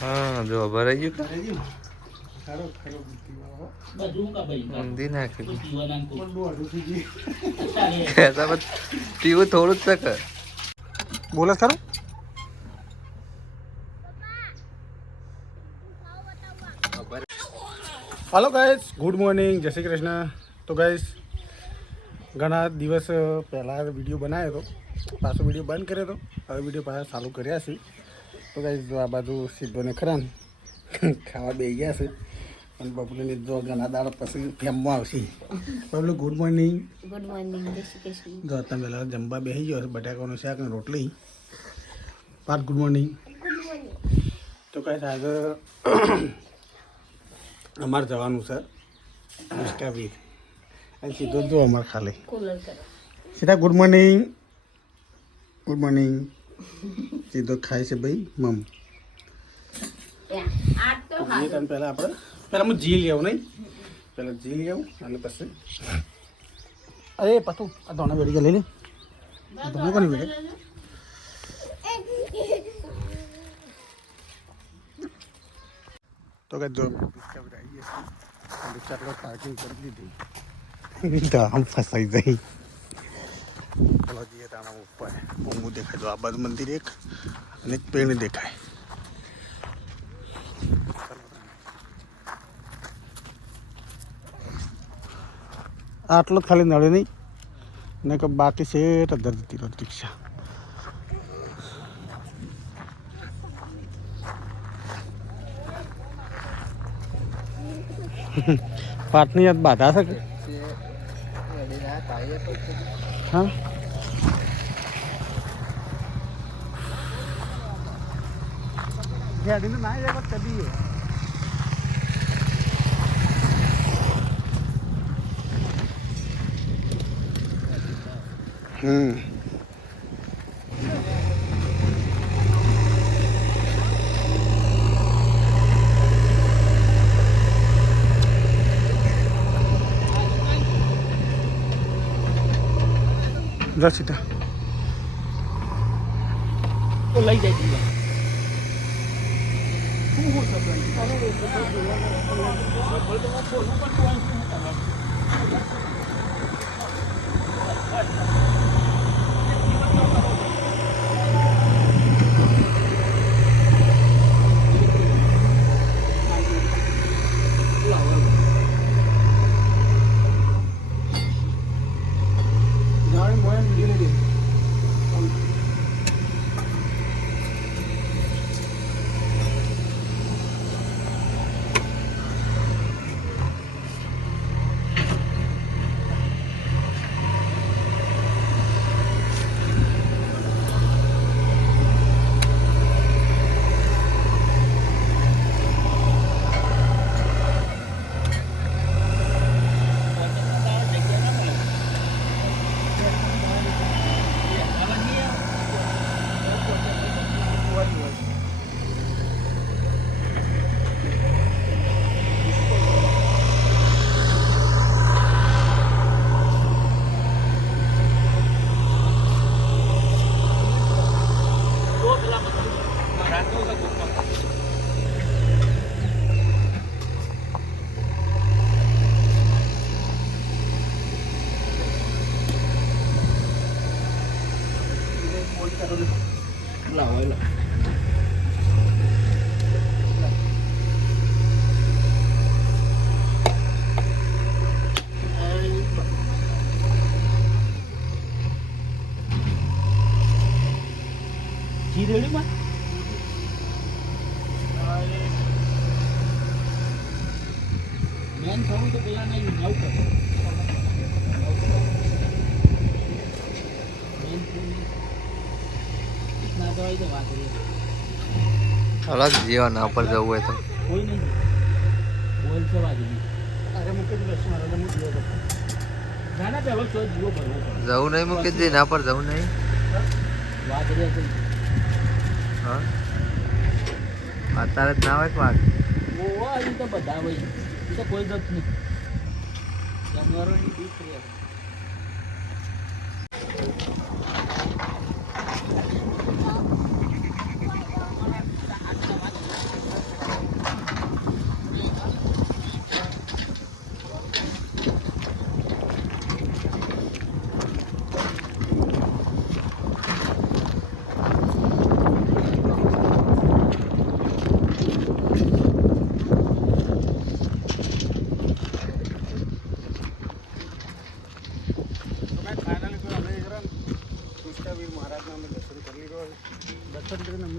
હા જો ભરાઈ ગયું ઊંધી નાખી પીવું થોડું જ છે બોલસ ખરું. હલો ગાઈસ, ગુડ મોર્નિંગ, જય શ્રી કૃષ્ણ. તો ગાઈસ ઘણા દિવસ પહેલાં વિડીયો બનાવ્યો હતો, પાછો વિડીયો બંધ કર્યો હતો. હવે વિડીયો પાછા ચાલુ કર્યા છે. તો ગાઈસ જો આ બાજુ સીધો ને ખરા ખાવા બેસી ગયા છે. અને બબલુને જો ઘણા દાડા પછી ફેમમાં આવશે. Bablu good morning. Good morning, જય શ્રી કૃષ્ણ. જો તમે પહેલાં જમવા બેસી ગયો છે, બટાકાનું શાક અને રોટલી. Parth good morning. તો ગાઈસ આજે અમારે જવાનું છે ડિસ્કવરી અને સીધો જો અમારે ખાલી સીધા ગુડ મોર્નિંગ. Good morning. સીધો ખાય છે ભાઈ મમ. તમે પહેલાં આપણે હું જી લઈ આવું નહીં, પહેલાં જી લઈ આવું અને પછી અરે પતું આ ધોણા બેડી લઈ લે. ધોણા કોની બેડે તો કે જો ડિસ્કવરી આવી છે ચાલો પાર્કિંગ કરી દીધી તો આમ ફસાઈ જાય. ચલો જઈએ તાણા ઉપર ઊંઘું દેખાય તો આ બાજુ મંદિર એક અને એક પેણ દેખાય. આટલો જ ખાલી નડે નહીં ને કે બાકી છે તો ધરતી રિક્ષા. પાટની યાદ બાધા છે કે હા ગાડીને ના જાય કદી સીધા લઈ જાય. જીરેડીમાં મેન થવું તો પેલા નહીં નવ કરો ના દવાઈ તો વાત અલગ જીવાના ઉપર જવું હોય તો કોઈ નહીં બોલ છે વાગી. અરે મૂકી દીધું મારા મૂકી દીધો ના પેલો ચો જીવો ભરવો જવું નહીં મૂકી દે ના પર જવું નહીં વાત રહી. હા અત્યારે જ ના હોય વાત ઓવા એ તો બધા હોય એ તો કોઈ જત નહીં જાનવરોની બીક રહે.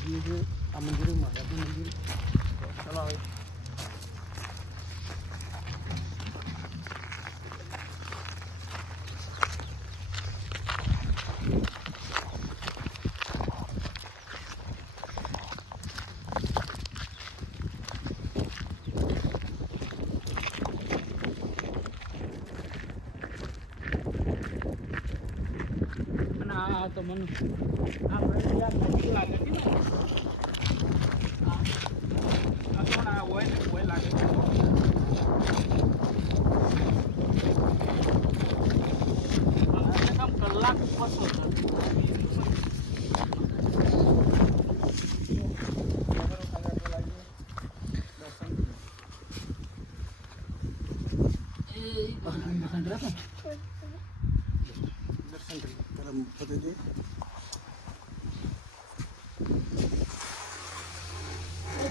જઈએ છીએ આ મંદિર મહારાજનું મંદિર. ચાલો આવે. તો મને આપણે નજીક લાગે છે ને આ કોણ આ હોય ને હોય લાગે છે કલાક બસો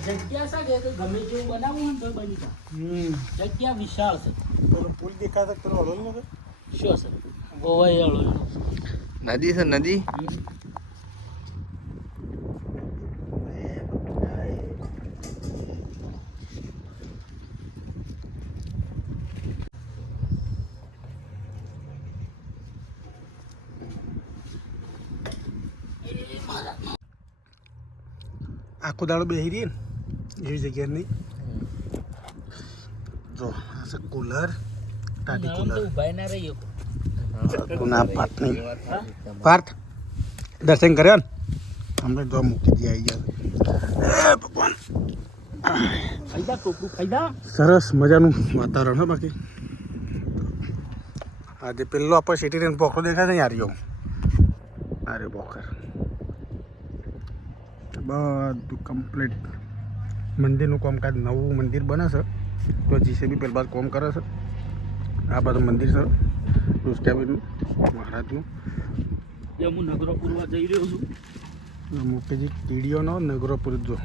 જગ્યા છે કે ગમે જેવું બનાવવું હોય ને તો બની જાય. જગ્યા વિશાળ છે. પેલો પુલ દેખાય તો પેલો હળોલ નો શું છે ઓવાઈ હળો નદી છે નદી. આખો દાડો બેસી રહીએ ને એવી જગ્યા નહીં. જો આ છે કુલર, ટાટી કુલર. ઉભા ના રહીએ ગુના પાર્થ નહીં. પાર્થ દર્શન કર્યા ને અમને જો મૂકી દે આવી ગયા. ભગવાન ફાયદા ટોપલું ફાયદા સરસ મજાનું વાતાવરણ છે. બાકી આજે પેલો આપણે સિટી રેન પોખરો દેખાય ને યાર યો અરે બોકર બધું કમ્પ્લીટ મંદિરનું કામકાજ નવું મંદિર બને છે તો જીસીબી પેલા બાદ કામ કરે છે. આ બધું મંદિર છે રુસ્કાબીરનું મહારાજનું. હું નગરો પૂરવા જઈ રહ્યો છું. મુકેજી ટીડીઓનો નગરો પૂર જો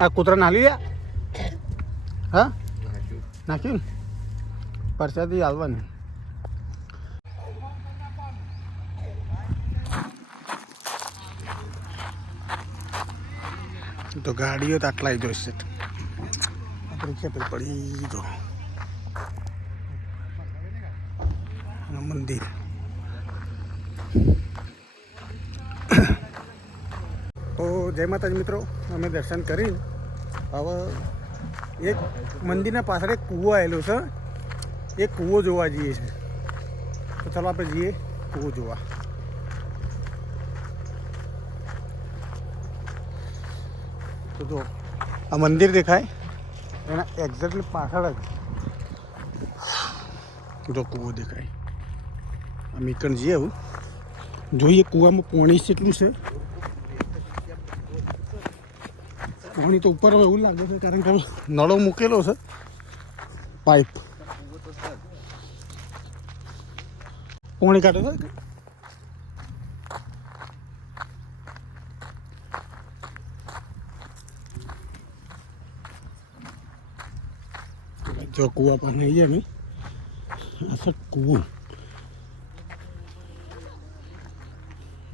આ કૂતરા નાલી લ્યા. હા નાખ્યું પરસાદી હાલવાની. તો ગાડીઓ તો આટલા જોઈશે. આપણે ખેતર પડી જો મંદિર. તો જય માતાજી મિત્રો, અમે દર્શન કરી હવે એક મંદિરના પાછળ એક કૂવો આવેલો છે. એ કૂવો જોવા જઈએ છે. તો ચાલો આપણે જઈએ કૂવો જોવા. તો જો આ મંદિર દેખાય એના એક્ઝેક્ટલી પાછળ જ જો કૂવો દેખાય. અમે કણ જઈએ આવું જોઈએ કૂવામાં પાણી કેટલું છે. પાણી તો ઉપર એવું લાગે છે કારણ કે નળો મૂકેલો છે પાઇપ. પાણી કાઢે છે. જો કૂવા પાસે નહીં જાય આ છે કૂવો.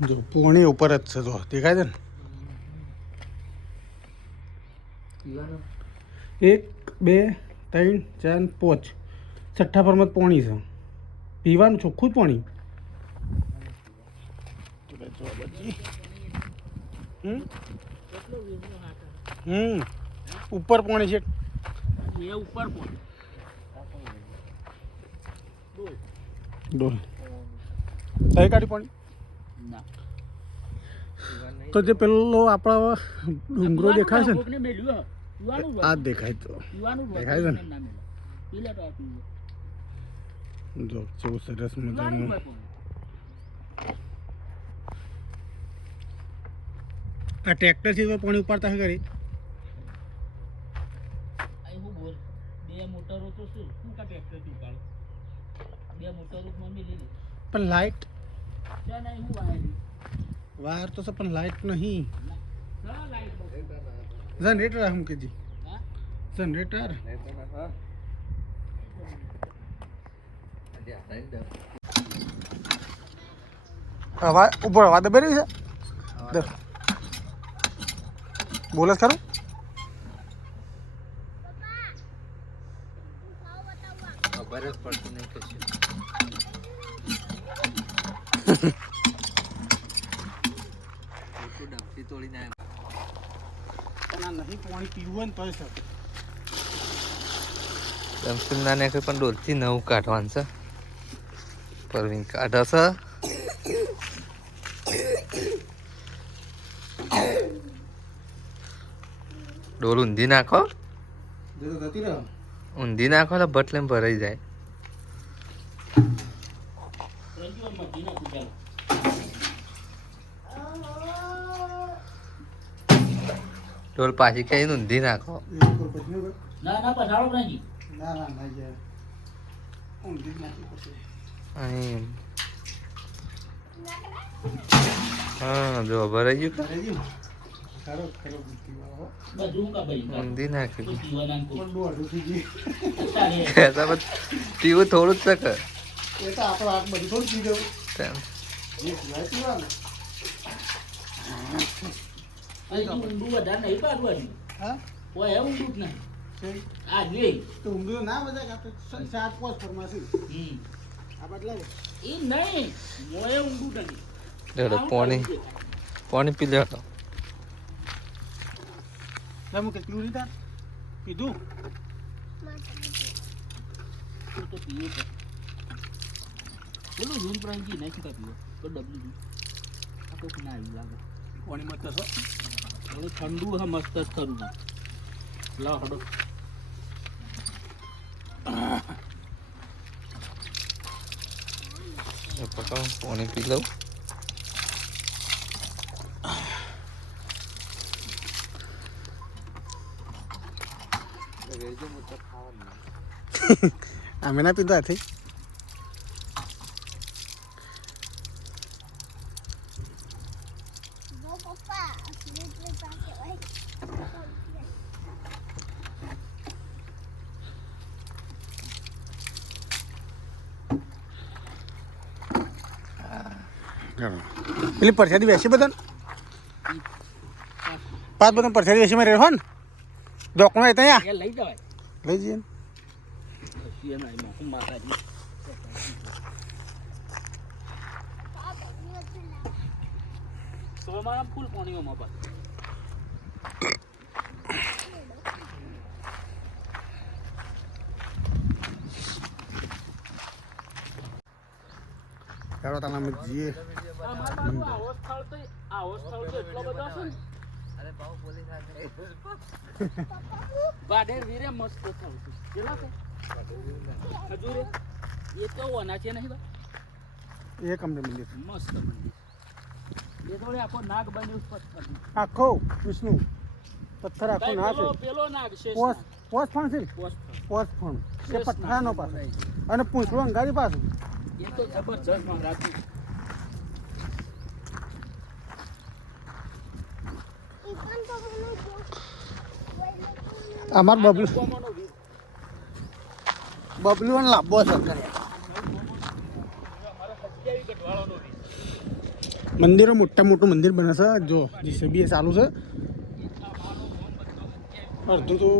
જો પાણી ઉપર જ છે. જો દેખાય છે ને 1 2 3 4 5 છઠ્ઠા પરમાં પાણી છે. પીવાનું ચોખ્ખું જ પાણી. ઉપર પાણી છે. એ ઉપર પણ ડોલ તઈ કાઢી પાણી. ના તો જે પેલો આપણો ડુંગરો દેખાય છે ને કોકને મેલ્યું યુવાનું આ જ દેખાય. તો યુવાનું દેખાય છે ને ના મેલે પીલા તો આપી જો કેવું સરસ મજાનું. આ ટ્રેક્ટરથી તો પાણી ઉપાડતા હે કરી. આઈ હું બોલ બે મોટરો તો શું કા ટ્રેક્ટર થી ઉપાડ બે મોટરો મમ્મી લીધી પણ લાઇટ ત્યાં નહીં હું આવેલી વાર તો છે પણ લાઇટ નહીં. ના લાઈટ જનરેટર હમ કીધી હા જનરેટર. હવા ઉપર હવા દબાઈ રહી છે બોલે ખરું ખબર જ પડતી નહીં કશું. ખોટું ડબકી તોડીને આવ્યા. નહીં પાણી પીવું હોય ને તોય સર જમશીમ ના ને પણ ડોલથી નવું કાઢવાનું છે. પરવીન કાઢે છે. ડોલ ઊંધી નાખો, જતી રહો ઊંધી નાખો એટલે બટલે ભરાઈ જાય. ડોલ પાછી કઈ ઊંધી નાખો. ના ના પછાડો નહીં. ના ના ના યાર ઊંધી જ નાખી પછી અહીં હા જો ભરાઈ ગયું કે? ખરો ખરો પીવા બધું કા ભાઈ ઊંધી નાખી. કોઈ પીવાના ને કોઈ. પણ દોઢું થઈ ગઈ ચાલે. પીવું થોડું જ શકે. એ તો આપણો હાથ બધું થોડું પી જવું તેમ. જે પીવાય પીવાનું અહીં તો ઊંડું વધારે નહીં પાડવાનું. હા કોઈ એવું ઊંડું જ નહીં. છે આ લે. તો ઊંધું ના બધા કાં તો 7-5 ફરમાસી આ બદલા દે એ નહીં મોએ ઊંડું નહીં. લેડો પાણી પી લેડો. તમે કે પીવું નહીં તાર પીધું તું તો પીએ છે. પેલું રૂમ પ્રાંગી નહીં શું પીવો તો ડબલું આ કોઈ ના આવી લાગે. પાણી મત છો થોડું ઠંડુ હા મસ્ત જ ખરું છે. લાવ હડો. પાણી પી લઉં. અમે ના પીધા હતી પેલી પરસાદી બેસી બધા 5 બધા પરસાદી બેસીમાં રહેવો ને દોકણો હતા અહીંયા એ લઈ જવાય. લઈ જઈએ એમાં એમાં હું માતાજી. સોમાં ફૂલ પાણીઓમાં પણ. ચાલો તમે અમે જઈએ આવો સ્થળ તો એટલો બધો છે ને. વાડેર વીરે મસ્ત સ્થળ છે. કેટલા છે? હજુ રે એ તો ઓના છે નહીં બા? એક અમને મંદિર મસ્ત મંદિર. એ થોડી આખો નાગ બન્યું પથ્થર. આખો વિષ્ણુ પથ્થર આખો ના છે પેલો નાગ છે. પોસ ફણ છે પોસ ફણ એ પથ્થરનો પાસે અને પૂંછડું અંગારી પાસે એ તો જબરજસ્ત મહારાજ. અમાર બબલુ અને લાંબો છે મંદિરો મોટા મોટું મંદિર બને છે જો જીસીબી ચાલુ છે અડધું તો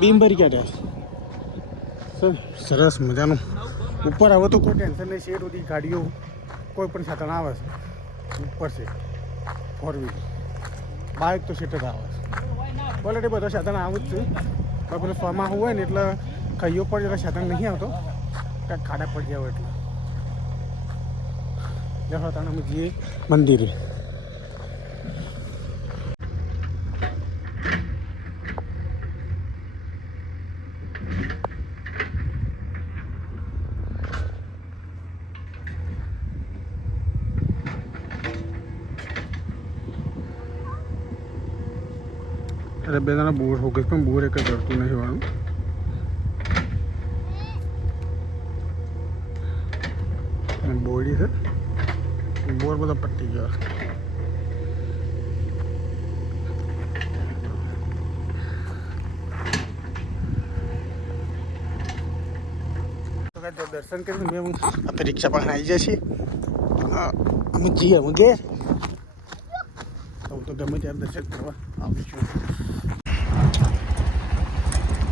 બીમ ભરી કાઢ્યા છે સરસ મજાનું ઉપર આવે તો કોઈ ટેન્શન નહીં શેડ બધી ગાડીઓ કોઈ પણ સાધન આવે છે ઉપર છે 4 વ્હીલ બાઇક તો સેટ જ આવે છે ઓલરેડી બધો સાધન આવું જ છે પણ પેલું ફમાં હોય ને એટલે કહીઓ પર જરા સાધન નહીં આવતો કાંઈક ખાડા પડી જાય એટલે દેખો તને અમે જઈએ મંદિરે અરે બે જણા બોર હો ગઈ પણ બોર એક કરતું નહીં વાળું બોડી છે બોર બધા પટ્ટી ગયો દર્શન કરીને મેં રિક્ષા પાસે આવી જાય છે અમે જઈએ હું ગે તો ગમે ત્યારે દર્શન કરવા આવીશું.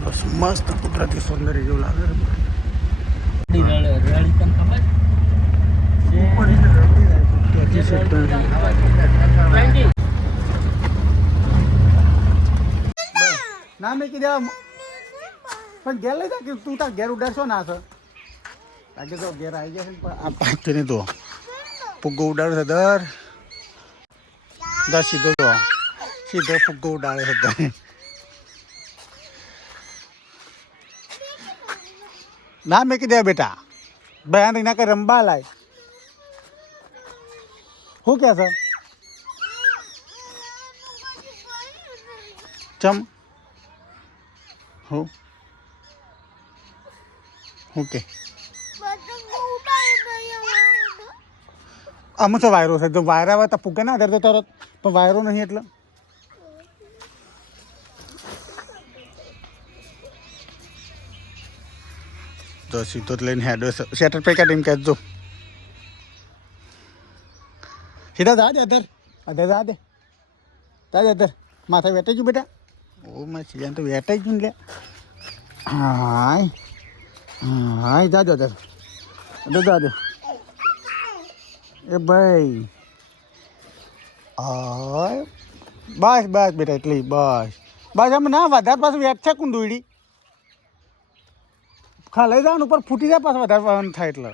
બસ મસ્ત કુદરતી સૌંદર્ય જેવું લાગે છે. રળી તને ખબર ના મેં કીધું પણ ઘેર લઈ જા કે તું તાર ઘેર ઉડાડશો ના સર લાગે તો ઘેર આવી જશે પણ આ પાછળ નહીં તો ફુગ્ગો ઉડાડે છે દર સીધો તો સીધો ફુગ્ગો ઉડાડે છે દર. ના મેં કીધું બેટા બયાન એના કઈ રંબા લાય શું કે છે ચમ હું કે આમ તો વાયરો છે જો વાયરા આવે તો ફૂગા ના ધરતો તરત પણ વાયરો નહીં એટલે તો સીધો જ લઈને હેડો શેટર પેકેટ એમ કહેજો સીધા જા દે અધર જા દે અધર માથા વેટાઈ ગયું બેટા ઓ મેં સીધા તો વેટાઈ ગયું લે હાય હાય જાજો અધર જાજો એ ભાઈ હાય બસ બસ બેટા એટલી બસ આમ ના વધારે પાછું વેટ છે કુંડુડી ખા લઈ જવાનું ઉપર ફૂટી જાય પાછું વધારે થાય એટલે